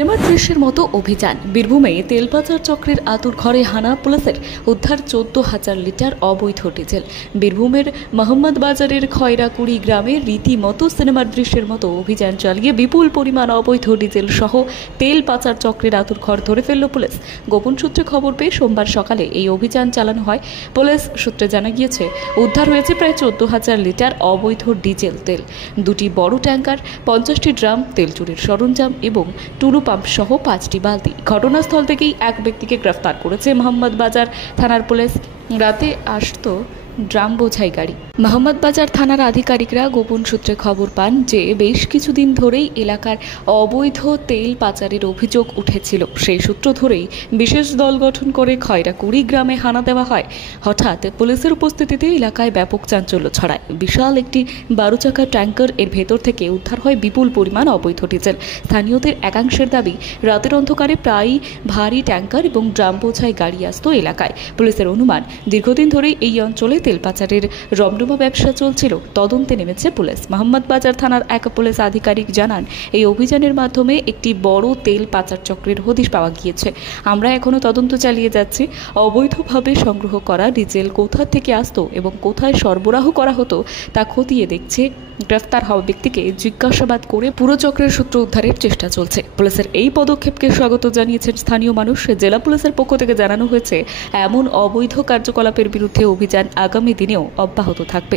সিনেমার দৃশ্যের মতো অভিযান বীরভূমে তেল পাচার চক্রের আতুর ঘরে হানা পুলিশের উদ্ধার 14,000 লিটার অবৈধ ডিজেল। বীরভূমের মোহাম্মদ বাজারের খয়রাকুড়ি গ্রামে রীতিমতো সিনেমার দৃশ্যের মতো অভিযান চালিয়ে বিপুল পরিমাণ অবৈধ ডিজেল সহ তেল পাচার চক্রের আতুর ঘর ধরে ফেলল পুলিশ। গোপন সূত্রে খবর পেয়ে সোমবার সকালে এই অভিযান চালানো হয়। পুলিশ সূত্রে জানা গিয়েছে, উদ্ধার হয়েছে প্রায় 14,000 লিটার অবৈধ ডিজেল তেল, 2টি বড় ট্যাঙ্কার, 50টি ড্রাম, তেল চুরির সরঞ্জাম এবং টুলু পাম্প সহ 5টি বালতি। ঘটনাস্থল থেকেই এক ব্যক্তিকে গ্রেফতার করেছে মোহাম্মদ বাজার থানার পুলিশ। রাতে আসতো ড্রাম বোঝাই গাড়ি। মোহাম্মদ বাজার থানার আধিকারিকরা গোপন সূত্রে খবর পান যে বেশ কিছুদিন ধরেই এলাকার অবৈধ তেল পাচারের অভিযোগ উঠেছিল। সেই সূত্র ধরেই বিশেষ দল গঠন করে খয়রাকুড়ি গ্রামে হানা দেওয়া হয়। হঠাৎ পুলিশের উপস্থিতিতে এলাকায় ব্যাপক চাঞ্চল্য ছড়ায়। বিশাল একটি 12 চাকা ট্যাঙ্কার এর ভেতর থেকে উদ্ধার হয় বিপুল পরিমাণ অবৈধ ডিজেল। স্থানীয়দের একাংশের দাবি, রাতের অন্ধকারে প্রায়ই ভারী ট্যাঙ্কার এবং ড্রাম বোঝাই গাড়ি আসতো এলাকায়। পুলিশের অনুমান, দীর্ঘদিন ধরেই এই অঞ্চলে তেল পাচারের রমরমা ব্যবসা চলছিল। তদন্তে নেমেছে পুলিশ। মোহাম্মদ বাজার থানার এক পুলিশ আধিকারিক জানান, এই অভিযানের মাধ্যমে একটি বড় তেল পাচার চক্রের হদিশ পাওয়া গিয়েছে। আমরা এখনো তদন্ত চালিয়ে যাচ্ছি। অবৈধভাবে সংগ্রহ করা ডিজেল কোথা থেকে আসতো এবং কোথায় সরবরাহ করা হতো তা খতিয়ে দেখছে। গ্রেফতার হওয়া ব্যক্তিকে জিজ্ঞাসাবাদ করে পুরো চক্রের সূত্র উদ্ধারের চেষ্টা চলছে। পুলিশের এই পদক্ষেপকে স্বাগত জানিয়েছেন স্থানীয় মানুষ। জেলা পুলিশের পক্ষ থেকে জানানো হয়েছে, এমন অবৈধ কার্যকলাপের বিরুদ্ধে অভিযান আগামী দিনেও অব্যাহত থাকবে।